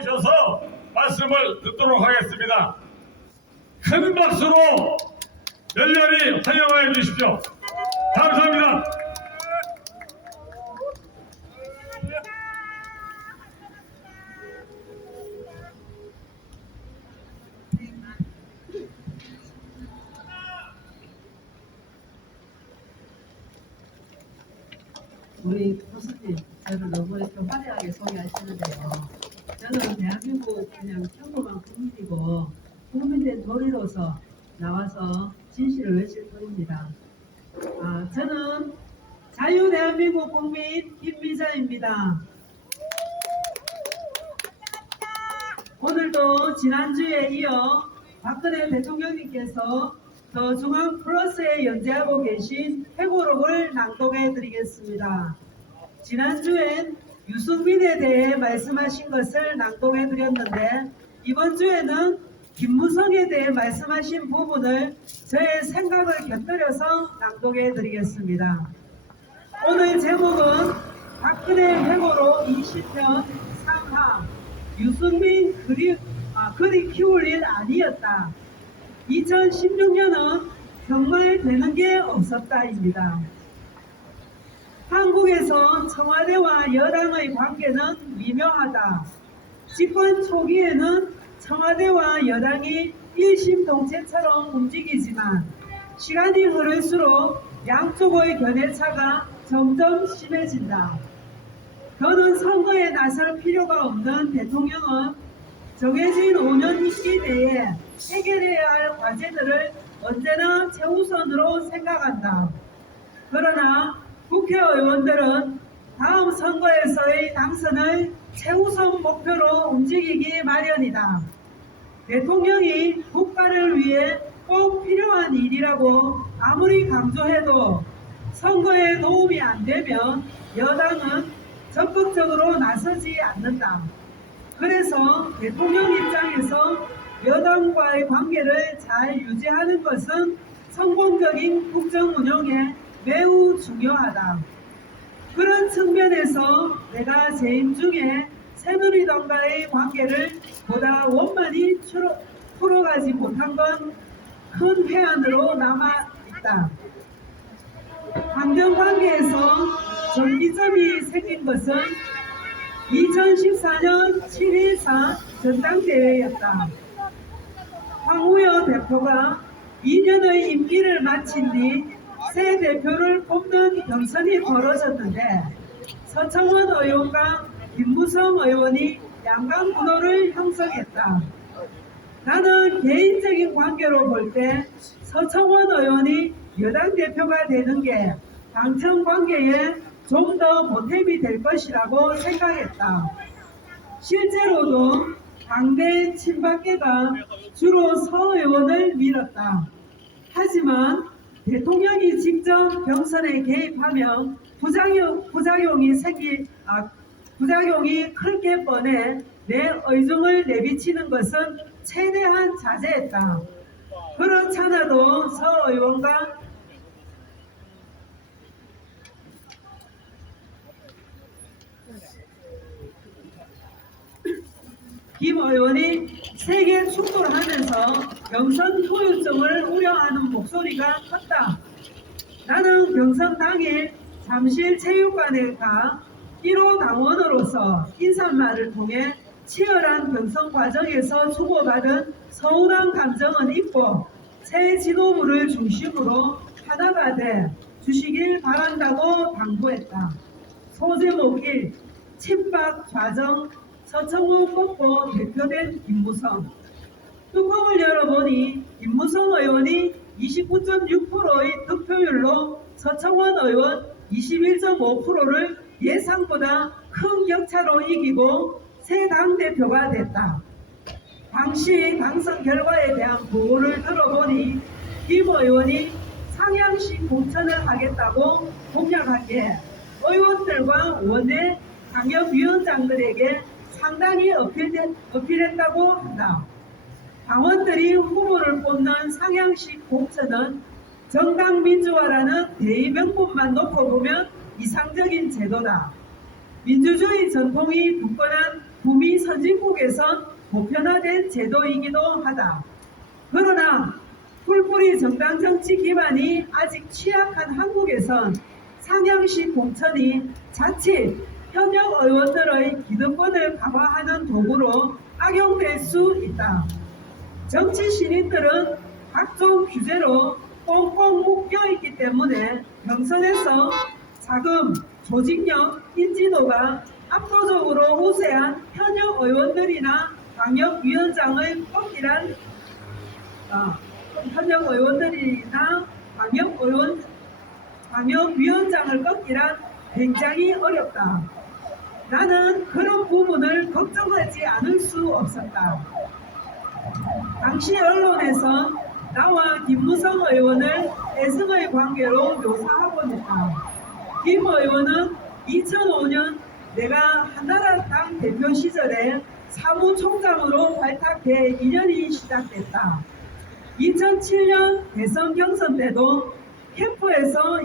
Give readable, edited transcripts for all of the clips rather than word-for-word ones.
오셔서 말씀을 듣도록 하겠습니다. 큰 박수로 열렬히 환영해 주십시오. 감사합니다. 우리 교수님, 저를 너무 이렇게 화려하게 소개하시는데요. 저는 대한민국 그냥 평범한 국민이고 국민된 도리로서 나와서 진실을 외칠 뿐입니다. 저는 자유대한민국 국민 김미자입니다. 오늘도 지난주에 이어 박근혜 대통령님께서 더 중앙 플러스에 연재하고 계신 회고록을 낭독해 드리겠습니다. 지난주엔 유승민에 대해 말씀하신 것을 낭독해 드렸는데 이번 주에는 김무성에 대해 말씀하신 부분을 저의 생각을 곁들여서 낭독해 드리겠습니다. 오늘 제목은 박근혜 회고록 20편 3화 유승민 그리 키울 일 아니었다. 2016년은 정말 되는 게 없었다입니다. 한국에서 청와대와 여당의 관계는 미묘하다. 집권 초기에는 청와대와 여당이 일심동체처럼 움직이지만 시간이 흐를수록 양쪽의 견해차가 점점 심해진다. 더는 선거에 나설 필요가 없는 대통령은 정해진 5년 임기 내에 해결해야 할 과제들을 언제나 최우선으로 생각한다. 그러나 국회의원들은 다음 선거에서의 당선을 최우선 목표로 움직이기 마련이다. 대통령이 국가를 위해 꼭 필요한 일이라고 아무리 강조해도 선거에 도움이 안 되면 여당은 적극적으로 나서지 않는다. 그래서 대통령 입장에서 여당과의 관계를 잘 유지하는 것은 성공적인 국정 운영에 매우 중요하다. 그런 측면에서 내가 재임 중에 새누리당과의 관계를 보다 원만히 풀어가지 못한 건 큰 회한으로 남아있다. 환경관계에서 전기점이 생긴 것은 2014년 7.14 전당대회였다. 황우여 대표가 2년의 임기를 마친 뒤 새 대표를 뽑는 경선이 벌어졌는데 서청원 의원과 김무성 의원이 양강 구도를 형성했다. 나는 개인적인 관계로 볼 때 서청원 의원이 여당 대표가 되는 게 당청 관계에 좀 더 보탬이 될 것이라고 생각했다. 실제로도 당내 친박계가 주로 서 의원을 밀었다. 하지만 대통령이 직접 경선에 개입하면 부작용이 클 게 뻔해 내 의중을 내비치는 것은 최대한 자제했다. 그렇잖아도 서 의원과 김 의원이 세계 충돌하면서 경선 후유증을 우려하는 목소리가 컸다. 나는 경선 당일 잠실체육관에 가 1호 당원으로서 인사말을 통해 치열한 경선 과정에서 주고받은 서운한 감정은 있고 새 지도부를 중심으로 하나가 돼 주시길 바란다고 당부했다. 소제목 1. 친박 좌정 서청원 뽑고 대표된 김무성. 뚜껑을 열어보니 김무성 의원이 29.6%의 득표율로 서청원 의원 21.5%를 예상보다 큰 격차로 이기고 새 당대표가 됐다. 당시 당선 결과에 대한 보고를 들어보니 김 의원이 상향식 공천을 하겠다고 공약한 게 의원들과 원내 당협위원장들에게 상당히 어필했다고 한다. 당원들이 후보를 뽑는 상향식 공천은 정당 민주화라는 대의명분만 놓고 보면 이상적인 제도다. 민주주의 전통이 굳건한 북미 선진국에선 보편화된 제도이기도 하다. 그러나 뿔뿔이 정당 정치 기반이 아직 취약한 한국에선 상향식 공천이 자칫 현역 의원들의 기득권을 강화하는 도구로 악용될 수 있다. 정치 신인들은 각종 규제로 꽁꽁 묶여 있기 때문에 경선에서 자금, 조직력, 인지도가 압도적으로 우세한 현역 의원들이나 광역위원장을 꺾기란 현역 의원들이나 광역위원장을 꺾기란 굉장히 어렵다. 나는 그런 부분을 걱정하지 않을 수 없었다. 당시 언론에선 나와 김무성 의원을 애승의 관계로 묘사하곤 했다. 김 의원은 2005년 내가 한나라당 대표 시절에 사무총장으로 발탁돼 인연이 시작됐다. 2007년 대선 경선 때도 캠프에서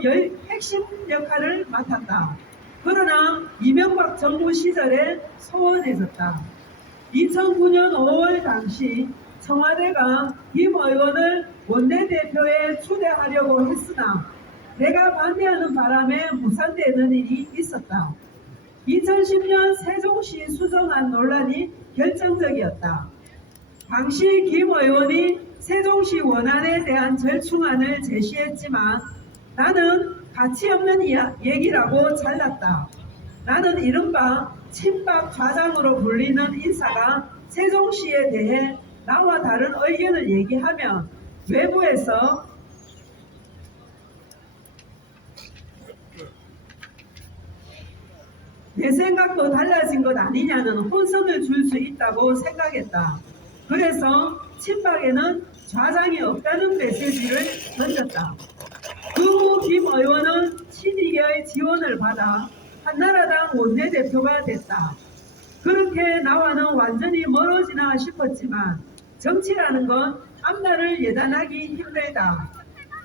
핵심 역할을 맡았다. 그러나 이명박 정부 시절에 소원해졌다. 2009년 5월 당시 청와대가 김 의원을 원내대표에 초대하려고 했으나 내가 반대하는 바람에 무산되는 일이 있었다. 2010년 세종시 수정안 논란이 결정적이었다. 당시 김 의원이 세종시 원안에 대한 절충안을 제시했지만 나는 가치 없는 얘기라고 잘랐다. 나는 이른바 친박 좌장으로 불리는 인사가 세종시에 대해 나와 다른 의견을 얘기하면 외부에서 내 생각도 달라진 것 아니냐는 혼선을 줄 수 있다고 생각했다. 그래서 친박에는 좌장이 없다는 메시지를 던졌다. 그 후 김 의원은 친이계의 지원을 받아 한나라당 원내대표가 됐다. 그렇게 나와는 완전히 멀어지나 싶었지만 정치라는 건 앞날을 예단하기 힘들다.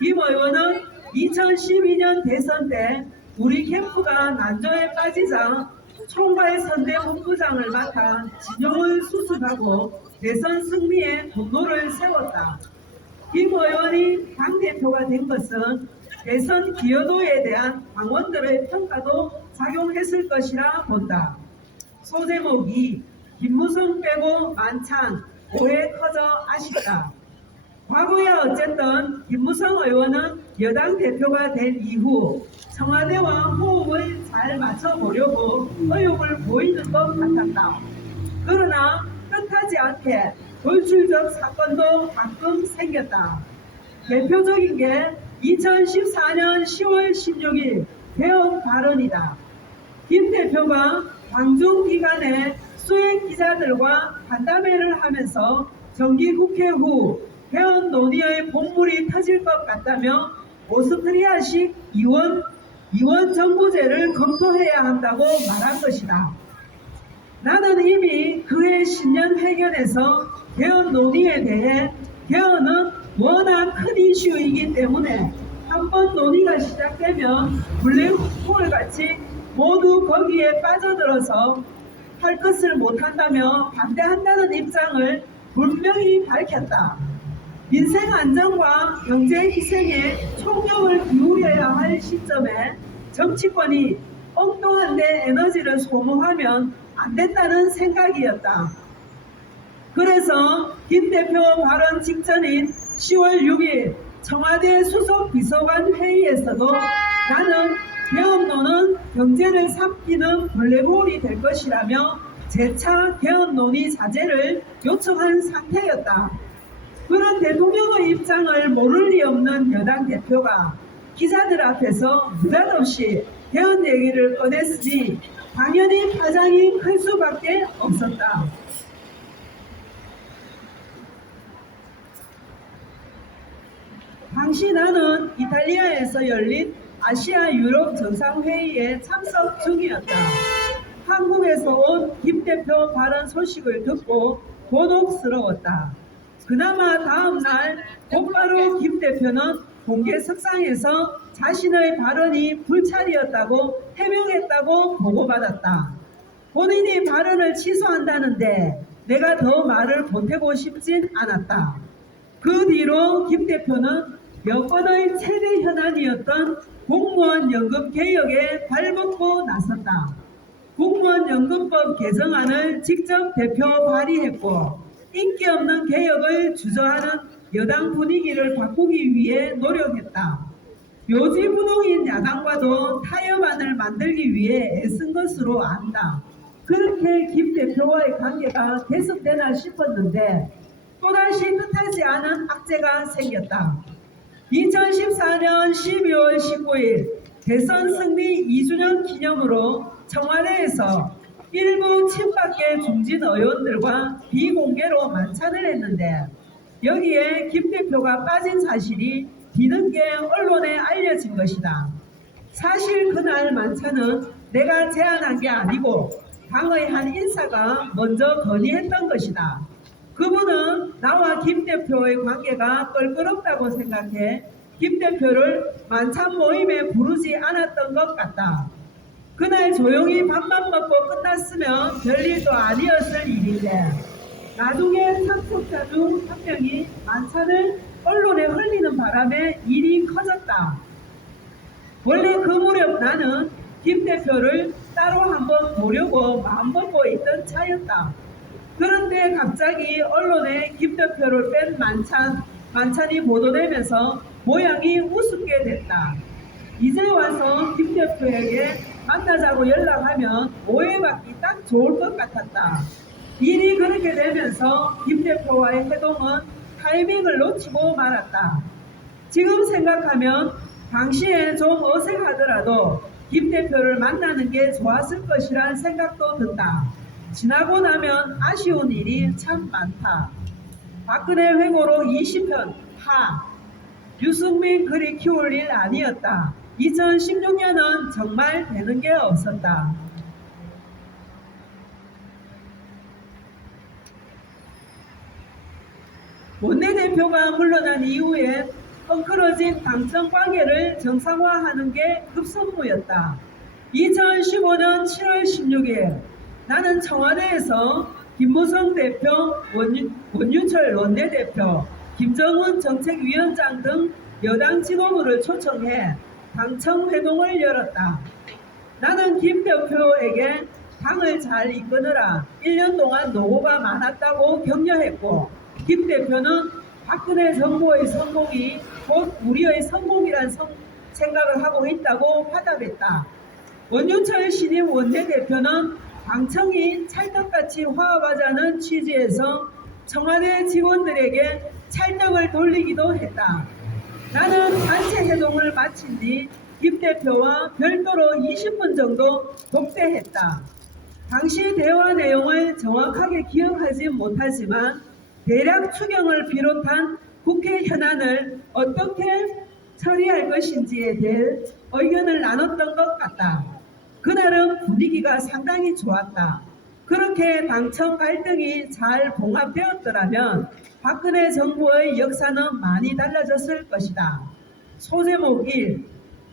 김 의원은 2012년 대선 때 우리 캠프가 난조에 빠지자 총괄 선대본부장을 맡아 진영을 수습하고 대선 승리에 공로를 세웠다. 김 의원이 당대표가 된 것은 대선 기여도에 대한 당원들의 평가도 작용했을 것이라 본다. 소제목이 김무성 빼고 만찬, 오해 커져 아쉽다. 과거에 어쨌든 김무성 의원은 여당 대표가 된 이후 청와대와 호흡을 잘 맞춰보려고 의욕을 보이는 것 같았다. 그러나 뜻하지 않게 돌출적 사건도 가끔 생겼다. 대표적인 게 2014년 10월 16일 개헌 발언이다. 김 대표가 방중 기간에 수행 기자들과 간담회를 하면서 정기국회 후 개헌 논의의 본물이 터질 것 같다며 오스트리아식 이원 정부제를 검토해야 한다고 말한 것이다. 나는 이미 그해 신년 회견에서 개헌 논의에 대해 개헌은 워낙 큰 이슈이기 때문에 한번 논의가 시작되면 블랙홀같이 모두 거기에 빠져들어서 할 것을 못한다며 반대한다는 입장을 분명히 밝혔다. 민생 안정과 경제 희생에 총력을 기울여야 할 시점에 정치권이 엉뚱한 데 에너지를 소모하면 안 된다는 생각이었다. 그래서 김 대표 발언 직전인 10월 6일 청와대 수석 비서관 회의에서도 나는 개헌론은 경제를 삼키는 블랙홀이 될 것이라며 재차 개헌 논의 자제를 요청한 상태였다. 그런 대통령의 입장을 모를 리 없는 여당 대표가 기자들 앞에서 느닷없이 개헌 얘기를 꺼냈으니 당연히 파장이 클 수밖에 없었다. 당시 나는 이탈리아에서 열린 아시아 유럽 정상회의에 참석 중이었다. 한국에서 온 김 대표 발언 소식을 듣고 곤혹스러웠다. 그나마 다음 날 곧바로 김 대표는 공개석상에서 자신의 발언이 불찰이었다고 해명했다고 보고받았다. 본인이 발언을 취소한다는데 내가 더 말을 보태고 싶진 않았다. 그 뒤로 김 대표는 여권의 최대 현안이었던 공무원 연금 개혁에 발벗고 나섰다. 공무원 연금법 개정안을 직접 대표 발의했고 인기 없는 개혁을 주저하는 여당 분위기를 바꾸기 위해 노력했다. 요지부동인 야당과도 타협안을 만들기 위해 애쓴 것으로 안다. 그렇게 김 대표와의 관계가 계속되나 싶었는데 또다시 뜻하지 않은 악재가 생겼다. 2014년 12월 19일 대선 승리 2주년 기념으로 청와대에서 일부 친박계 중진 의원들과 비공개로 만찬을 했는데 여기에 김 대표가 빠진 사실이 뒤늦게 언론에 알려진 것이다. 사실 그날 만찬은 내가 제안한 게 아니고 당의 한 인사가 먼저 건의했던 것이다. 그분은 나와 김 대표의 관계가 껄끄럽다고 생각해 김 대표를 만찬 모임에 부르지 않았던 것 같다. 그날 조용히 밥만 먹고 끝났으면 별일도 아니었을 일인데 나중에 참석자 중 한 명이 만찬을 언론에 흘리는 바람에 일이 커졌다. 원래 그 무렵 나는 김 대표를 따로 한번 보려고 마음먹고 있던 차였다. 그런데 갑자기 언론에 김 대표를 뺀 만찬이 보도되면서 모양이 우습게 됐다. 이제 와서 김 대표에게 만나자고 연락하면 오해받기 딱 좋을 것 같았다. 일이 그렇게 되면서 김 대표와의 회동은 타이밍을 놓치고 말았다. 지금 생각하면 당시에 좀 어색하더라도 김 대표를 만나는 게 좋았을 것이란 생각도 든다. 지나고 나면 아쉬운 일이 참 많다. 박근혜 회고로 20편 하 유승민 그리 키울 일 아니었다. 2016년은 정말 되는 게 없었다. 원내대표가 물러난 이후에 엉클어진 당청 관계를 정상화하는 게 급선무였다. 2015년 7월 16일 나는 청와대에서 김무성 대표, 원유철 원내대표, 김정은 정책위원장 등 여당 지도부를 초청해 당청 회동을 열었다. 나는 김 대표에게 당을 잘 이끄느라 1년 동안 노고가 많았다고 격려했고 김 대표는 박근혜 정부의 성공이 곧 우리의 성공이란 생각을 하고 있다고 화답했다. 원유철 신임 원내대표는 당청이 찰떡같이 화합하자는 취지에서 청와대 직원들에게 찰떡을 돌리기도 했다. 나는 단체 회동을 마친 뒤 김 대표와 별도로 20분 정도 독대했다. 당시 대화 내용을 정확하게 기억하지 못하지만 대략 추경을 비롯한 국회 현안을 어떻게 처리할 것인지에 대해 의견을 나눴던 것 같다. 그날은 분위기가 상당히 좋았다. 그렇게 당청 갈등이 잘 봉합되었더라면 박근혜 정부의 역사는 많이 달라졌을 것이다. 소제목 1.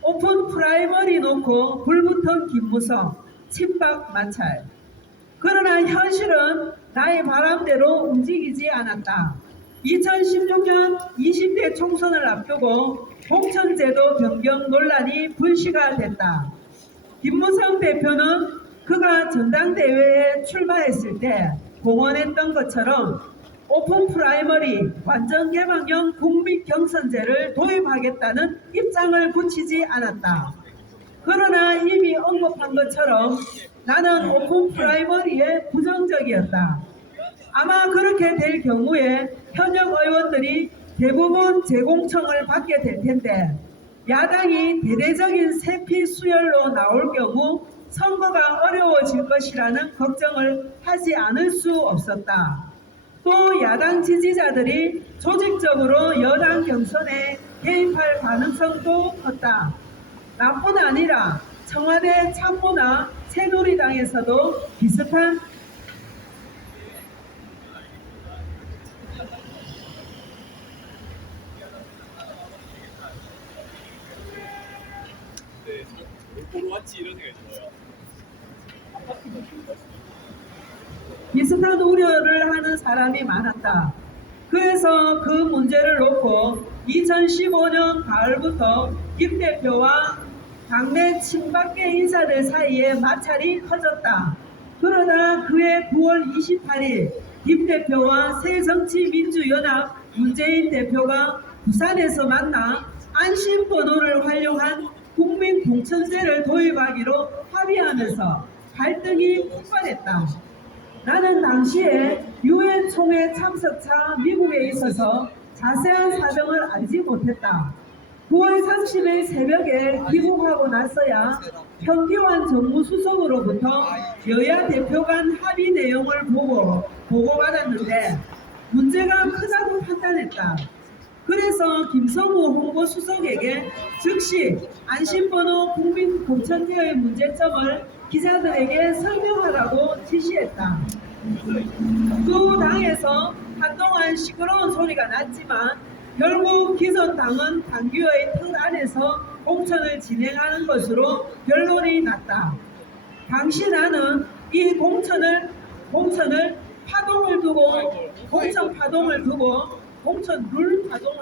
오픈 프라이머리 놓고 불붙은 김무성, 친박 마찰. 그러나 현실은 나의 바람대로 움직이지 않았다. 2016년 20대 총선을 앞두고 공천제도 변경 논란이 불씨가 됐다. 김무성 대표는 그가 전당대회에 출마했을 때 공언했던 것처럼 오픈 프라이머리 완전 개방형 국민 경선제를 도입하겠다는 입장을 굳히지 않았다. 그러나 이미 언급한 것처럼 나는 오픈 프라이머리에 부정적이었다. 아마 그렇게 될 경우에 현역 의원들이 대부분 재공청을 받게 될 텐데 야당이 대대적인 세피 수열로 나올 경우 선거가 어려워질 것이라는 걱정을 하지 않을 수 없었다. 또 야당 지지자들이 조직적으로 여당 경선에 개입할 가능성도 컸다. 나뿐 아니라 청와대 참모나 새누리당에서도 비슷한 보러 왔지 이런 생각이 들어요. 아파트 이런 우려를 하는 사람이 많았다. 그래서 그 문제를 놓고 2015년 가을부터 김 대표와 당내 친박계 인사들 사이에 마찰이 커졌다. 그러다 그해 9월 28일 김 대표와 새정치민주연합 문재인 대표가 부산에서 만나 안심번호를 활용한 국민공천제를 도입하기로 합의하면서 갈등이 폭발했다. 나는 당시에 유엔 총회 참석차 미국에 있어서 자세한 사정을 알지 못했다. 9월 30일 새벽에 귀국하고 나서야 현기환 정무수석으로부터 여야 대표 간 합의 내용을 보고 보고받았는데 문제가 크다고 판단했다. 그래서 김성우 홍보수석에게 즉시 안심번호 국민공천제의 문제점을 기자들에게 설명하라고 지시했다. 그 당에서 한동안 시끄러운 소리가 났지만 결국 기존 당은 당규의 틀 안에서 공천을 진행하는 것으로 결론이 났다. 당시 나는 이 공천 파동을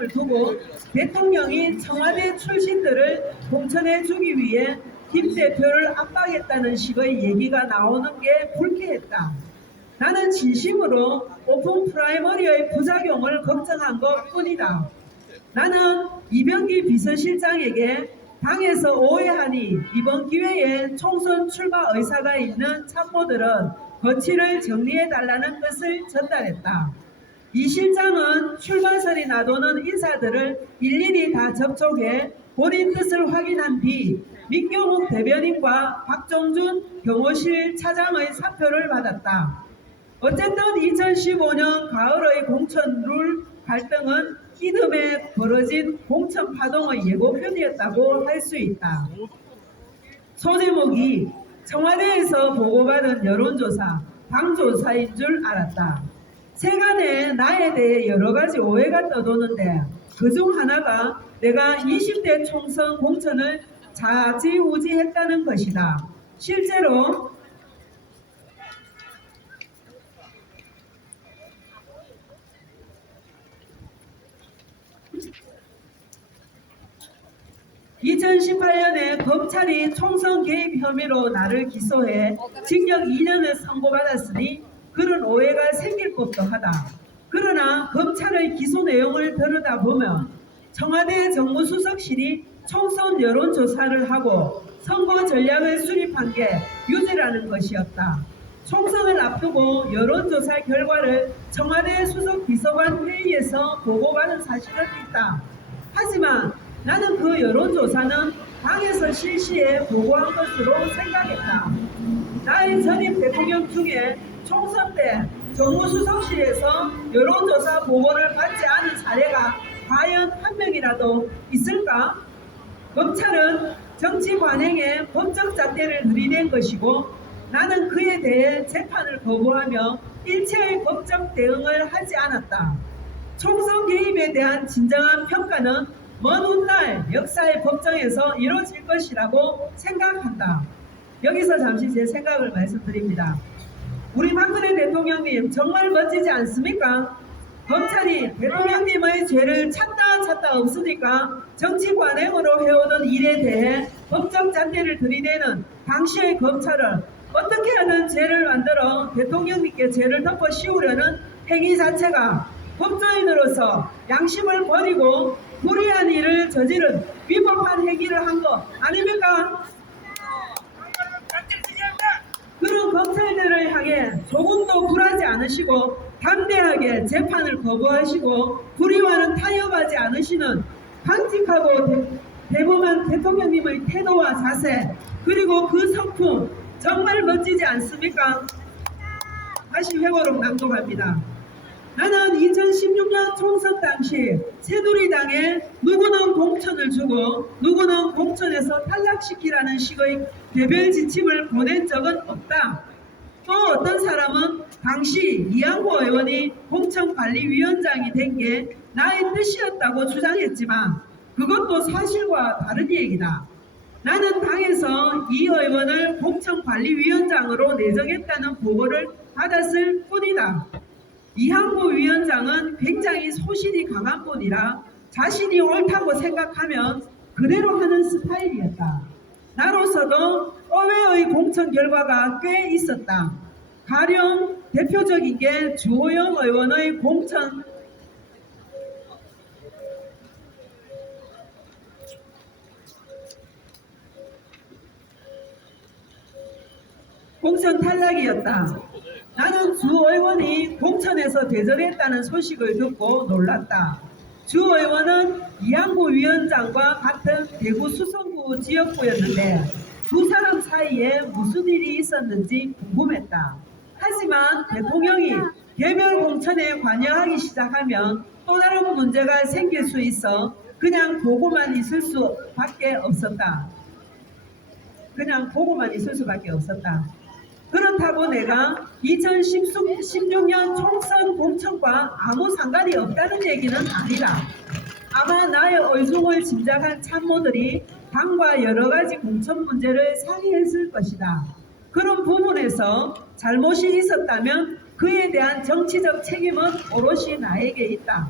두고 대통령이 청와대 출신들을 공천해 주기 위해 김 대표를 압박했다는 식의 얘기가 나오는 게 불쾌했다. 나는 진심으로 오픈 프라이머리의 부작용을 걱정한 것 뿐이다. 나는 이병기 비서실장에게 당에서 오해하니 이번 기회에 총선 출마 의사가 있는 참모들은 거취를 정리해달라는 것을 전달했다. 이 실장은 출마설이 나도는 인사들을 일일이 다 접촉해 본인 뜻을 확인한 뒤 민경욱 대변인과 박종준 경호실 차장의 사표를 받았다. 어쨌든 2015년 가을의 공천 룰 갈등은 이듬해 벌어진 공천 파동의 예고편이었다고 할 수 있다. 소제목이 청와대에서 보고받은 여론조사, 당조사인 줄 알았다. 세간에 나에 대해 여러 가지 오해가 떠도는데 그중 하나가 내가 20대 총선 공천을 좌지우지했다는 것이다. 실제로 2018년에 검찰이 총선 개입 혐의로 나를 기소해 징역 2년을 선고받았으니 그런 오해가 생길 법도 하다. 그러나 검찰의 기소 내용을 들여다보면 청와대 정무수석실이 총선 여론조사를 하고 선거 전략을 수립한 게 유죄라는 것이었다. 총선을 앞두고 여론조사 결과를 청와대 수석 비서관 회의에서 보고받은 사실은 있다. 하지만 나는 그 여론조사는 당에서 실시해 보고한 것으로 생각했다. 나의 전임 대통령 중에 총선 때 정무수석실에서 여론조사 보고를 받지 않은 사례가 과연 한 명이라도 있을까? 검찰은 정치 관행에 법적 잣대를 들이댄 것이고 나는 그에 대해 재판을 거부하며 일체의 법적 대응을 하지 않았다. 총선 개입에 대한 진정한 평가는 먼 훗날 역사의 법정에서 이루어질 것이라고 생각한다. 여기서 잠시 제 생각을 말씀드립니다. 우리 박근혜 대통령님 정말 멋지지 않습니까? 검찰이 대통령님의 죄를 찾다 없으니까 정치 관행으로 해오던 일에 대해 법적 잣대를 들이대는 당시의 검찰을 어떻게 하는 죄를 만들어 대통령님께 죄를 덮어 씌우려는 행위 자체가 법조인으로서 양심을 버리고 불의한 일을 저지른 위법한 행위를 한 거 아닙니까? 그런 검찰들을 향해 조금도 굴하지 않으시고 담대하게 재판을 거부하시고 불의와는 타협하지 않으시는 강직하고 대범한 대통령님의 태도와 자세 그리고 그 성품 정말 멋지지 않습니까? 다시 회고록 낭독합니다. 나는 2016년 총선 당시 새누리당에 누구는 공천을 주고 누구는 공천에서 탈락시키라는 식의 개별 지침을 보낸 적은 없다. 또 어떤 사람은 당시 이양호 의원이 공천관리위원장이 된 게 나의 뜻이었다고 주장했지만 그것도 사실과 다른 얘기다. 나는 당에서 이 의원을 공천관리위원장으로 내정했다는 보고를 받았을 뿐이다. 이항구 위원장은 굉장히 소신이 강한 분이라 자신이 옳다고 생각하면 그대로 하는 스타일이었다. 나로서도 의회의 공천 결과가 꽤 있었다. 가령 대표적인 게 주호영 의원의 공천 탈락이었다. 나는 주 의원이 공천에서 대절했다는 소식을 듣고 놀랐다. 주 의원은 이항구 위원장과 같은 대구 수성구 지역구였는데 두 사람 사이에 무슨 일이 있었는지 궁금했다. 하지만 대통령이 개별 공천에 관여하기 시작하면 또 다른 문제가 생길 수 있어 그냥 보고만 있을 수밖에 없었다. 그렇다고 내가 2016년 총선 공천과 아무 상관이 없다는 얘기는 아니다. 아마 나의 의중을 짐작한 참모들이 당과 여러 가지 공천 문제를 상의했을 것이다. 그런 부분에서 잘못이 있었다면 그에 대한 정치적 책임은 오롯이 나에게 있다.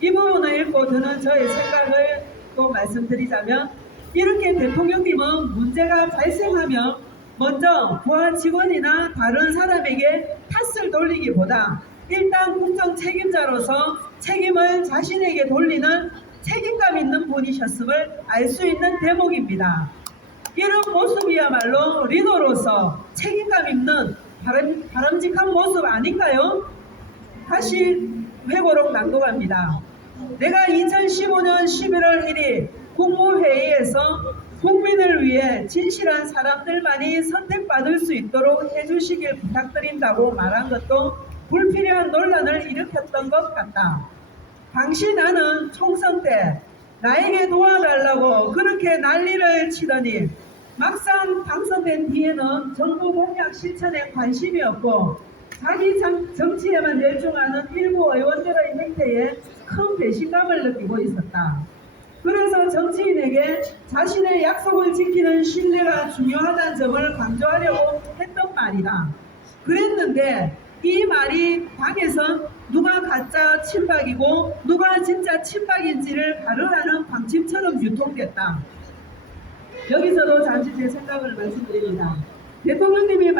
이 부분을 읽고 드는 저의 생각을 또 말씀드리자면 이렇게 대통령님은 문제가 발생하면 먼저 부하 직원이나 다른 사람에게 탓을 돌리기보다 일단 국정 책임자로서 책임을 자신에게 돌리는 책임감 있는 분이셨음을 알 수 있는 대목입니다. 이런 모습이야말로 리더로서 책임감 있는 바람직한 모습 아닌가요? 다시 회고록 낭독합니다. 내가 2015년 11월 1일 국무회의에서 국민을 위해 진실한 사람들만이 선택받을 수 있도록 해주시길 부탁드린다고 말한 것도 불필요한 논란을 일으켰던 것 같다. 당시 나는 총선 때 나에게 도와달라고 그렇게 난리를 치더니 막상 당선된 뒤에는 정부 공약 실천에 관심이 없고 자기 정치에만 열중하는 일부 의원들의 행태에 큰 배신감을 느끼고 있었다. 그래서 정치인에게 자신의 약속을 지키는 신뢰가 중요하다는 점을 강조하려고 했던 말이다. 그랬는데 이 말이 당에선 누가 가짜 친박이고 누가 진짜 친박인지를 가르라는 방침처럼 유통됐다. 여기서도 잠시 제 생각을 말씀드립니다. 대통령님이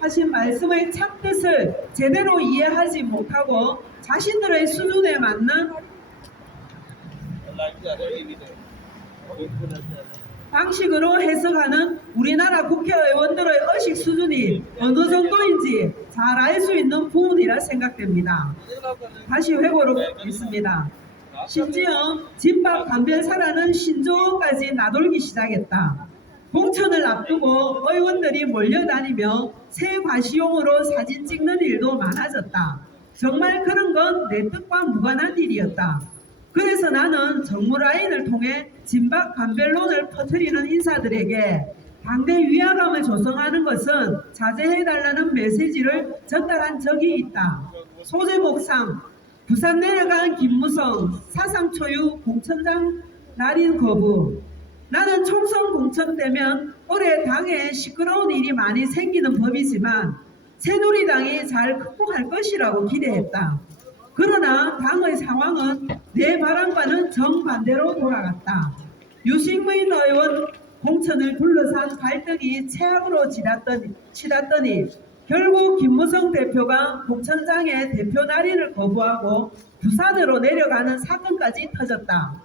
하신 말씀의 참뜻을 제대로 이해하지 못하고 자신들의 수준에 맞는 방식으로 해석하는 우리나라 국회의원들의 의식 수준이 어느 정도인지 잘 알 수 있는 부분이라 생각됩니다. 다시 회고록 있습니다. 심지어 집밥 감별사라는 신조어까지 나돌기 시작했다. 공천을 앞두고 의원들이 몰려다니며 새 과시용으로 사진 찍는 일도 많아졌다. 정말 그런 건 내 뜻과 무관한 일이었다. 그래서 나는 정무 라인을 통해 진박 감별론을 퍼뜨리는 인사들에게 당대 위화감을 조성하는 것은 자제해달라는 메시지를 전달한 적이 있다. 소제목상 부산 내려간 김무성 사상 초유 공천장 날인 거부. 나는 총선 공천 되면 올해 당에 시끄러운 일이 많이 생기는 법이지만 새누리당이 잘 극복할 것이라고 기대했다. 그러나 당의 상황은 내 바람과는 정반대로 돌아갔다. 유승민 의원 공천을 둘러싼 갈등이 최악으로 치닫더니 결국 김무성 대표가 공천장에 대표 날인을 거부하고 부산으로 내려가는 사건까지 터졌다.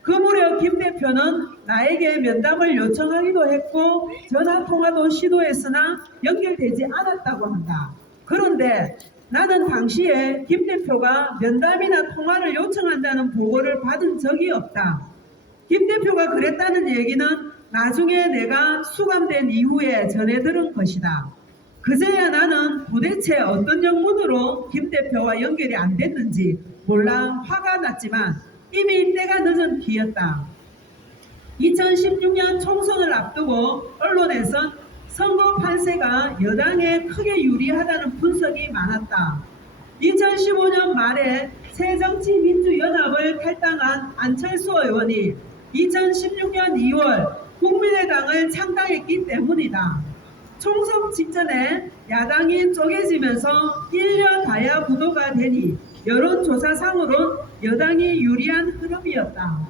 그 무렵 김 대표는 나에게 면담을 요청하기도 했고 전화통화도 시도했으나 연결되지 않았다고 한다. 그런데 나는 당시에 김 대표가 면담이나 통화를 요청한다는 보고를 받은 적이 없다. 김 대표가 그랬다는 얘기는 나중에 내가 수감된 이후에 전해 들은 것이다. 그제야 나는 도대체 어떤 영문으로 김 대표와 연결이 안 됐는지 몰라 화가 났지만 이미 때가 늦은 뒤였다. 2016년 총선을 앞두고 언론에선 선거 판세가 여당에 크게 유리하다는 분석이 많았다. 2015년 말에 새정치민주연합을 탈당한 안철수 의원이 2016년 2월 국민의당을 창당했기 때문이다. 총선 직전에 야당이 쪼개지면서 1년 가야 구도가 되니 여론조사상으론 여당이 유리한 흐름이었다.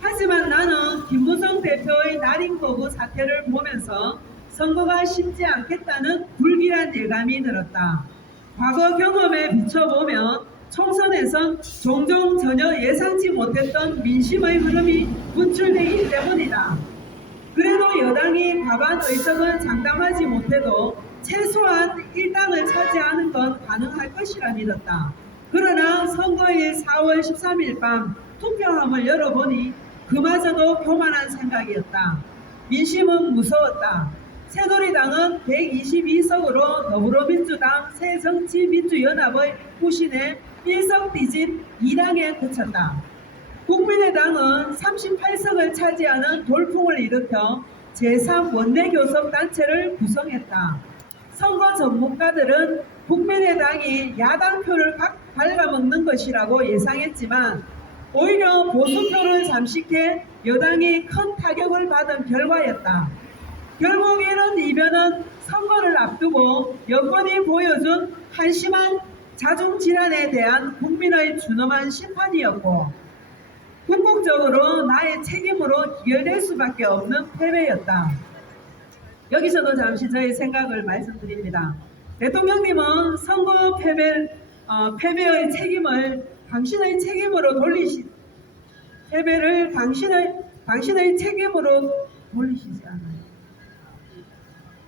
하지만 나는 김무성 대표의 날인 거부 사태를 보면서 선거가 쉽지 않겠다는 불길한 예감이 들었다. 과거 경험에 비춰보면 총선에선 종종 전혀 예상치 못했던 민심의 흐름이 분출되기 때문이다. 그래도 여당이 과반 의석은 장담하지 못해도 최소한 1당을 차지하는 건 가능할 것이라 믿었다. 그러나 선거일 4월 13일 밤 투표함을 열어보니 그마저도 교만한 생각이었다. 민심은 무서웠다. 새누리당은 122석으로 더불어민주당 새정치민주연합의 후신에 1석 뒤진 2당에 그쳤다. 국민의당은 38석을 차지하는 돌풍을 일으켜 제3원내교섭단체를 구성했다. 선거 전문가들은 국민의당이 야당표를 갉아먹는 것이라고 예상했지만 오히려 보수표를 잠식해 여당이 큰 타격을 받은 결과였다. 결국 이런 이변은 선거를 앞두고 여권이 보여준 한심한 자중질환에 대한 국민의 준엄한 심판이었고 궁극적으로 나의 책임으로 기결될 수밖에 없는 패배였다. 여기서도 잠시 저의 생각을 말씀드립니다. 대통령님은 선거 패배의 책임을 당신의 책임으로 패배를 당신의 책임으로 돌리시지 않아요.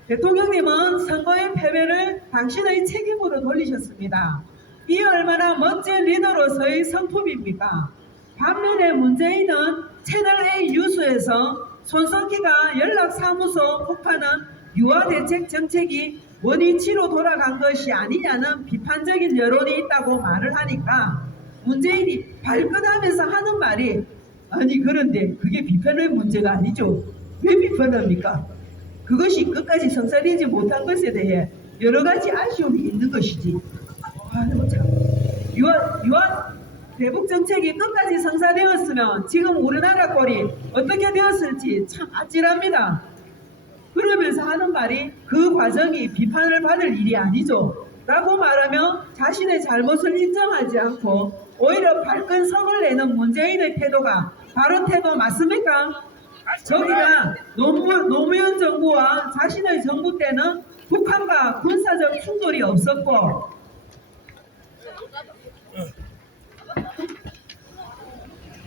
대통령님은 선거의 패배를 당신의 책임으로 돌리셨습니다. 이 얼마나 멋진 리더로서의 성품입니까? 반면에 문재인은 채널A 뉴스에서 손석희가 연락사무소 폭파는 유아대책 정책이 원위치로 돌아간 것이 아니냐는 비판적인 여론이 있다고 말을 하니까 문재인이 발끈하면서 하는 말이 아니 그런데 그게 비판의 문제가 아니죠. 왜 비판합니까? 그것이 끝까지 성사되지 못한 것에 대해 여러 가지 아쉬움이 있는 것이지. 참. 유아 대북 정책이 끝까지 성사되었으면 지금 우리나라 꼴이 어떻게 되었을지 참 아찔합니다. 그러면서 하는 말이 그 과정이 비판을 받을 일이 아니죠. 라고 말하며 자신의 잘못을 인정하지 않고 오히려 발끈 성을 내는 문재인의 태도가 바른 태도 맞습니까? 저기가 노무현 정부와 자신의 정부 때는 북한과 군사적 충돌이 없었고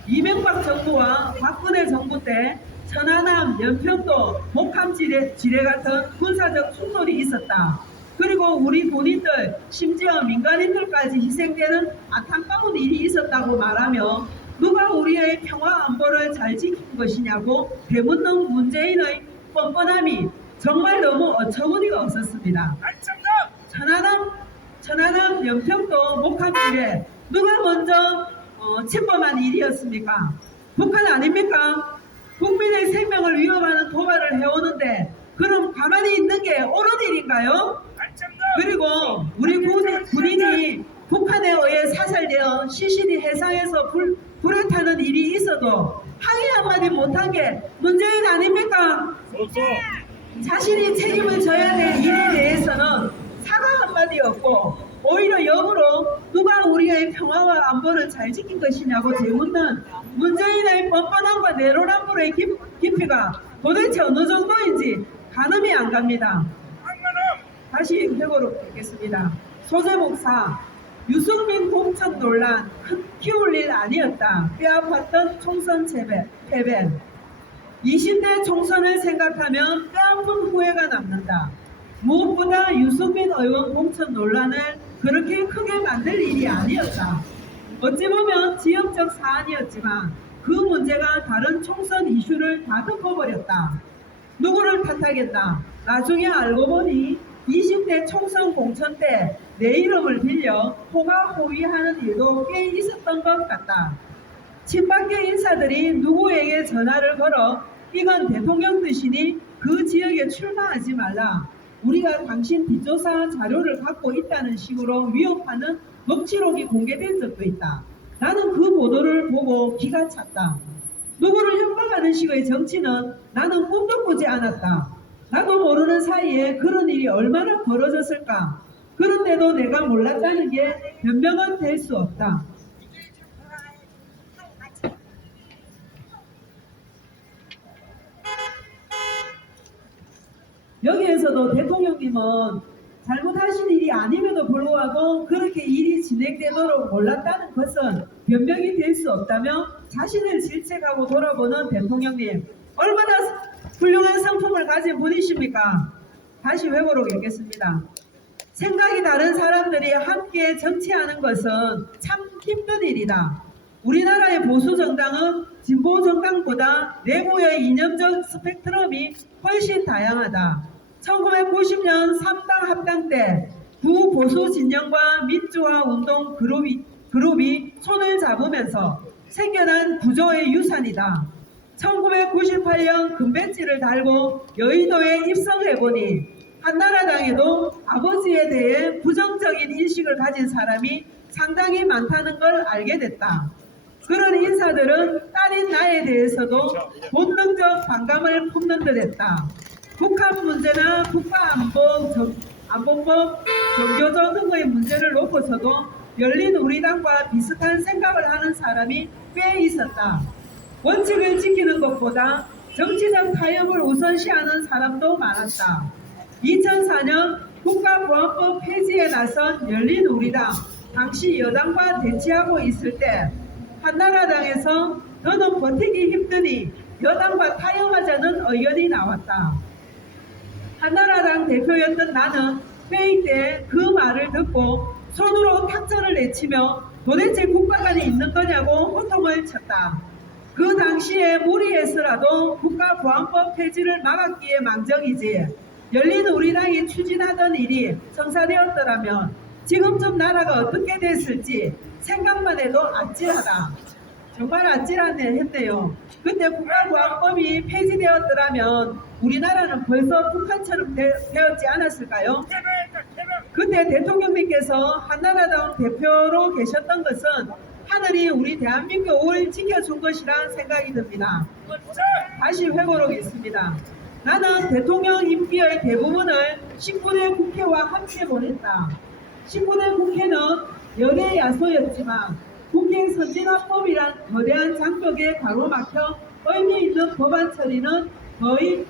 이명박 정부와 박근혜 정부 때 천안함, 연평도, 목함 지뢰 같은 군사적 충돌이 있었다. 그리고 우리 군인들 심지어 민간인들까지 희생되는 안타까운 일이 있었다고 말하며 누가 우리의 평화 안보를 잘 지킨 것이냐고 되묻는 문재인의 뻔뻔함이 정말 너무 어처구니가 없었습니다. 천안함, 연평도, 목함 지뢰 누가 먼저 침범한 일이었습니까? 북한 아닙니까? 국민의 생명을 위협하는 도발을 해오는데 그럼 가만히 있는 게 옳은 일인가요? 그리고 우리 군인이 북한에 의해 사살되어 시신이 해상에서 불을 타는 일이 있어도 항의 한마디 못한 게 문재인 아닙니까? 자신이 책임을 져야 될 일에 대해서는 사과 한마디 없고 오히려 역으로 누가 우리의 평화와 안보를 잘 지킨 것이냐고 되묻는 문재인의 뻔뻔함과 내로남불의 깊이가 도대체 어느 정도인지 가늠이 안 갑니다. 다시 회고록 하겠습니다. 소재 목사 유승민 공천 논란 키울 일 아니었다. 뼈아팠던 총선 패배 20대 총선을 생각하면 뼈아픈 후회가 남는다. 무엇보다 유승민 의원 공천 논란을 그렇게 크게 만들 일이 아니었다. 어찌 보면 지역적 사안이었지만 그 문제가 다른 총선 이슈를 다 덮어버렸다. 누구를 탓하겠다. 나중에 알고 보니 20대 총선 공천 때 내 이름을 빌려 호가호위하는 일도 꽤 있었던 것 같다. 친박계 인사들이 누구에게 전화를 걸어 이건 대통령 뜻이니 그 지역에 출마하지 말라. 우리가 당신 뒷조사 자료를 갖고 있다는 식으로 위협하는 녹취록이 공개된 적도 있다. 나는 그 보도를 보고 기가 찼다. 누구를 협박하는 식의 정치는 나는 꿈도 꾸지 않았다. 나도 모르는 사이에 그런 일이 얼마나 벌어졌을까. 그런데도 내가 몰랐다는 게 변명은 될 수 없다. 여기에서도 대통령님은 잘못하신 일이 아님에도 불구하고 그렇게 일이 진행되도록 몰랐다는 것은 변명이 될 수 없다며 자신을 질책하고 돌아보는 대통령님, 얼마나 훌륭한 성품을 가진 분이십니까? 다시 회고록 읽겠습니다. 생각이 다른 사람들이 함께 정치하는 것은 참 힘든 일이다. 우리나라의 보수 정당은 진보 정당보다 내부의 이념적 스펙트럼이 훨씬 다양하다. 1990년 3당 합당 때 두 보수 진영과 민주화 운동 그룹이 손을 잡으면서 생겨난 구조의 유산이다. 1998년 금배지를 달고 여의도에 입성해보니 한나라당에도 아버지에 대해 부정적인 인식을 가진 사람이 상당히 많다는 걸 알게 됐다. 그런 인사들은 딸인 나에 대해서도 본능적 반감을 품는 듯 했다. 북한 문제나 국가안보법, 종교적 등의 문제를 놓고서도 열린 우리당과 비슷한 생각을 하는 사람이 꽤 있었다. 원칙을 지키는 것보다 정치적 타협을 우선시하는 사람도 많았다. 2004년 국가보안법 폐지에 나선 열린 우리당, 당시 여당과 대치하고 있을 때 한나라당에서 너는 버티기 힘드니 여당과 타협하자는 의견이 나왔다. 한나라당 대표였던 나는 회의 때 그 말을 듣고 손으로 탁전을 내치며 도대체 국가관이 있는 거냐고 호통을 쳤다. 그 당시에 무리해서라도 국가보안법 폐지를 막았기에 망정이지 열린 우리당이 추진하던 일이 성사되었더라면 지금쯤 나라가 어떻게 됐을지 생각만 해도 아찔하다. 정말 아찔했네요. 그때 국가보안법이 폐지되었더라면 우리나라는 벌써 북한처럼 되었지 않았을까요? 그때 대통령님께서 한나라당 대표로 계셨던 것은 하늘이 우리 대한민국을 지켜준 것이라 생각이 듭니다. 다시 회고록 있습니다. 나는 대통령 임기의 대부분을 19대 국회와 함께 보냈다. 19대 국회는 연애 야소였지만 국회 선진화법이란 거대한 장벽에 가로막혀 의미 있는 법안 처리는 거의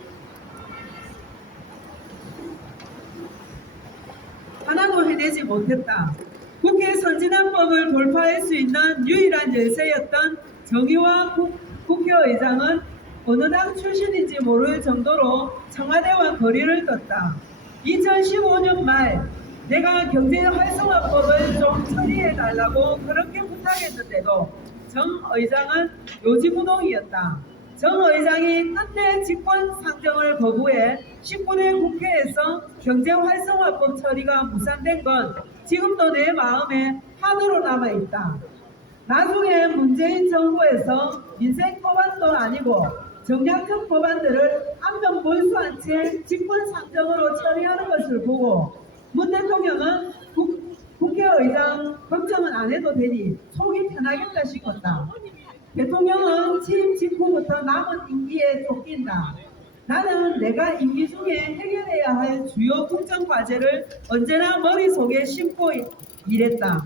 하나도 해내지 못했다. 국회 선진화법을 돌파할 수 있는 유일한 열쇠였던 정의화 국회의장은 어느 당 출신인지 모를 정도로 청와대와 거리를 뒀다. 2015년 말 내가 경제활성화법을 좀 처리해달라고 그렇게 부탁했는데도 정 의장은 요지부동이었다. 정 의장이 끝내 직권 상정을 거부해 19대 국회에서 경제활성화법 처리가 무산된 건 지금도 내 마음에 한으로 남아있다. 나중에 문재인 정부에서 민생 법안도 아니고 정량적 법안들을 안면 몰수한 채 직권 상정으로 처리하는 것을 보고 문 대통령은 국회의장 걱정은 안 해도 되니 속이 편하겠다 싶었다. 대통령은 취임 직후부터 남은 임기에 쫓긴다. 나는 내가 임기 중에 해결해야 할 주요 국정 과제를 언제나 머릿속에 심고 일했다.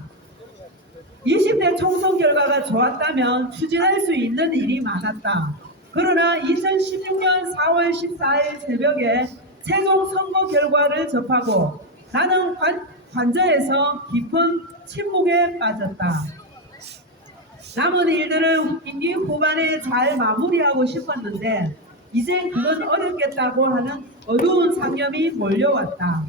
20대 총선 결과가 좋았다면 추진할 수 있는 일이 많았다. 그러나 2016년 4월 14일 새벽에 최종 선거 결과를 접하고 나는 관저에서 깊은 침묵에 빠졌다. 남은 일들을 임기 후반에 잘 마무리하고 싶었는데 이제 그건 어렵겠다고 하는 어두운 상념이 몰려왔다.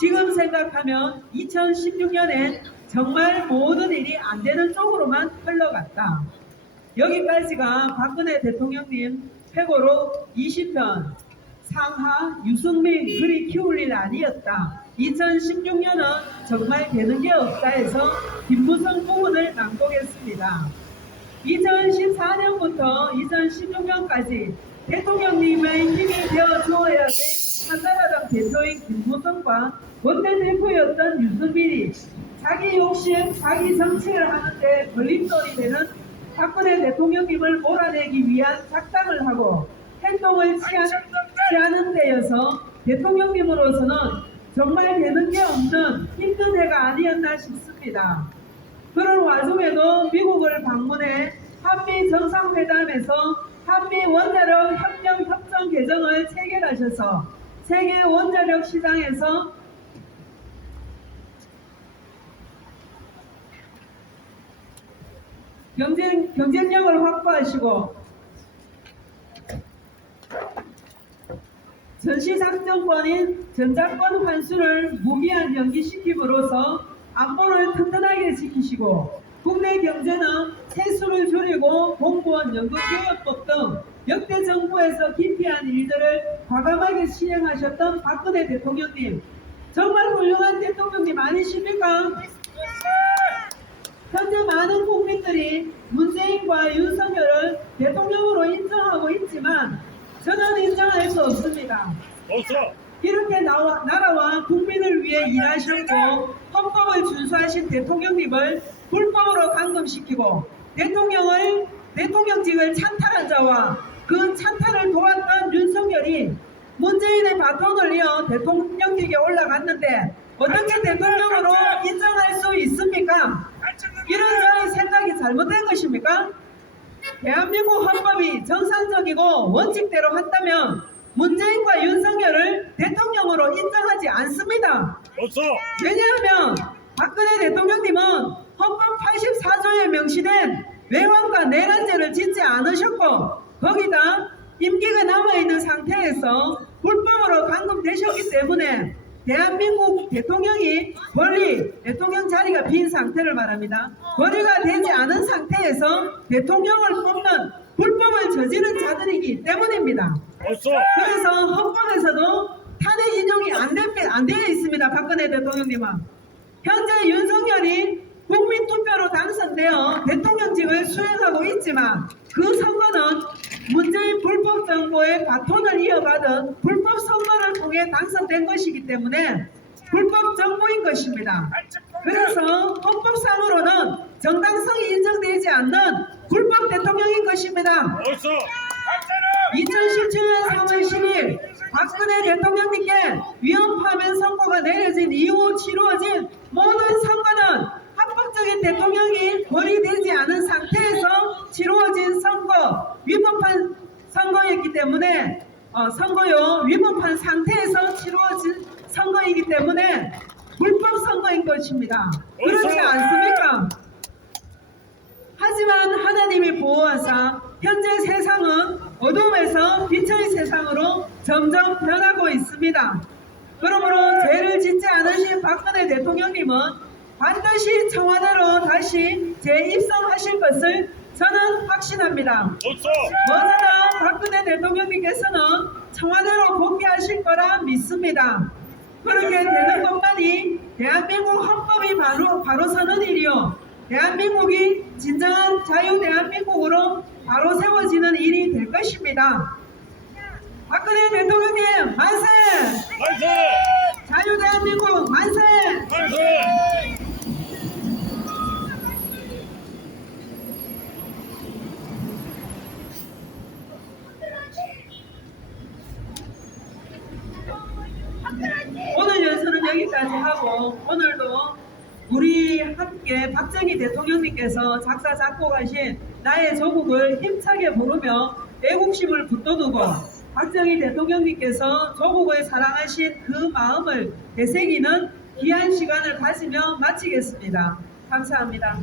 지금 생각하면 2016년엔 정말 모든 일이 안 되는 쪽으로만 흘러갔다. 여기까지가 박근혜 대통령님 회고록 20편 상하 유승민 그리 키울 일 아니었다. 2016년은 정말 되는 게 없다 해서 김무성 부분을 낭독했습니다. 2014년부터 2016년까지 대통령님의 힘이 되어 주어야 될 한나라당 대표인 김무성과 원내대표였던 유승민이 자기 욕심, 자기 정치를 하는데 걸림돌이 되는 박근혜 대통령님을 몰아내기 위한 작당을 하고 행동을 취하는 데여서 대통령님으로서는 정말 되는 게 없는 힘든 해가 아니었나 싶습니다. 그런 와중에도 미국을 방문해 한미 정상회담에서 한미 원자력 협력 협정 개정을 체결하셔서 세계 원자력 시장에서 경쟁력을 확보하시고 전시작전권인 전자권 환수를 무기한 연기시킴으로써 안보를 튼튼하게 지키시고 국내 경제는 세수를 줄이고 공무원 연금개혁법 등 역대 정부에서 기피한 일들을 과감하게 시행하셨던 박근혜 대통령님, 정말 훌륭한 대통령님 아니십니까? 현재 많은 국민들이 문재인과 윤석열을 대통령으로 인정하고 있지만 저는 인정할 수 없습니다. 없어. 이렇게 나라와 국민을 위해 일하셨고 헌법을 준수하신 대통령님을 불법으로 감금시키고 대통령직을 찬탈한 자와 그 찬탈을 도왔던 윤석열이 문재인의 바톤을 이어 대통령직에 올라갔는데 어떻게 대통령으로 인정할 수 있습니까? 이런 저의 생각이 잘못된 것입니까? 대한민국 헌법이 정상적이고 원칙대로 한다면 문재인과 윤석열을 대통령으로 인정하지 않습니다. 없어. 왜냐하면 박근혜 대통령님은 헌법 84조에 명시된 외환과 내란죄를 짓지 않으셨고 거기다 임기가 남아있는 상태에서 불법으로 감금되셨기 때문에 대한민국 대통령이 대통령 자리가 빈 상태를 말합니다. 권리가 되지 않은 상태에서 대통령을 뽑는 불법을 저지른 자들이기 때문입니다. 없어. 그래서 헌법에서도 탄핵 인용이 안 되어 있습니다. 박근혜 대통령님은. 현재 윤석열이 국민투표로 당선되어 대통령직을 수행하고 있지만 그 선거는 문재인 불법 정부의 바톤을 이어받은 불법 선거를 통해 당선된 것이기 때문에 불법 정부인 것입니다. 그래서 헌법상으로는 정당성이 인정되지 않는 불법 대통령인 것입니다. 없어. 2017년 3월 10일 박근혜 대통령님께 위헌파면 선고가 내려진 이후 치루어진 모든 선거는 합법적인 대통령이 고리되지 않은 상태에서 치루어진 선거, 위법한 선거였기 때문에 선거요 위법한 상태에서 치루어진 선거이기 때문에 불법 선거인 것입니다. 그렇지 않습니까? 하지만 하나님이 보호하사 현재 세상은 어둠에서 빛의 세상으로 점점 변하고 있습니다. 그러므로 죄를 짓지 않으신 박근혜 대통령님은 반드시 청와대로 다시 재입성하실 것을 저는 확신합니다. 없어. 머지나 박근혜 대통령님께서는 청와대로 복귀하실 거라 믿습니다. 그렇게 되는 것만이 대한민국 헌법이 바로 서는 일이요 대한민국이 진정한 자유 대한민국으로 바로 세워지는 일이 될 것입니다. 박근혜 대통령님 만세! 만세. 자유 대한민국 만세! 만세. 오늘 연설은 여기까지 하고 오늘도 우리 함께 박정희 대통령님께서 작사 작곡하신 나의 조국을 힘차게 부르며 애국심을 붙돋우고 박정희 대통령님께서 조국을 사랑하신 그 마음을 되새기는 귀한 시간을 가지며 마치겠습니다. 감사합니다.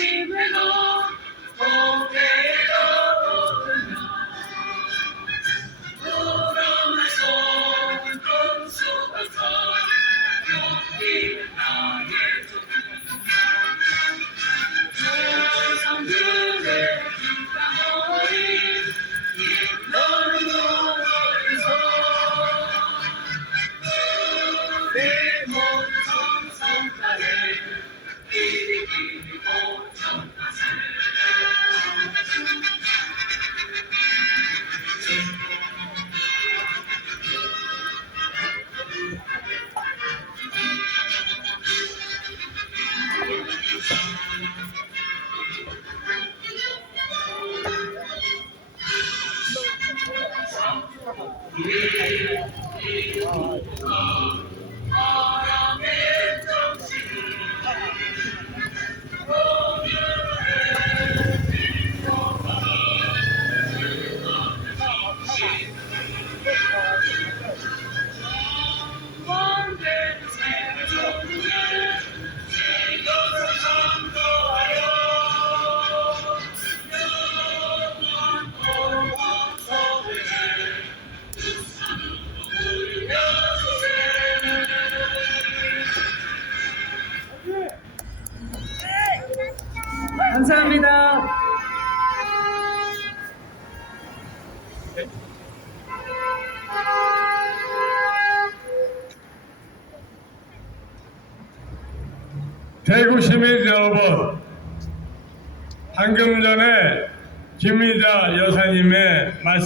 아침에도 고개에 떠오르며 구름에서 금수가서 여기는 나의 조상들의 뒷땅거리 너는 누워있어 내 몸 정성가에 이리기리 고정하세 바람의 정신 원대는 생존에 이것을 선도하여 영원토록 서울에 감사합니다. 대구 시민 여러분, 방금 전에 김희자 여사님의 말씀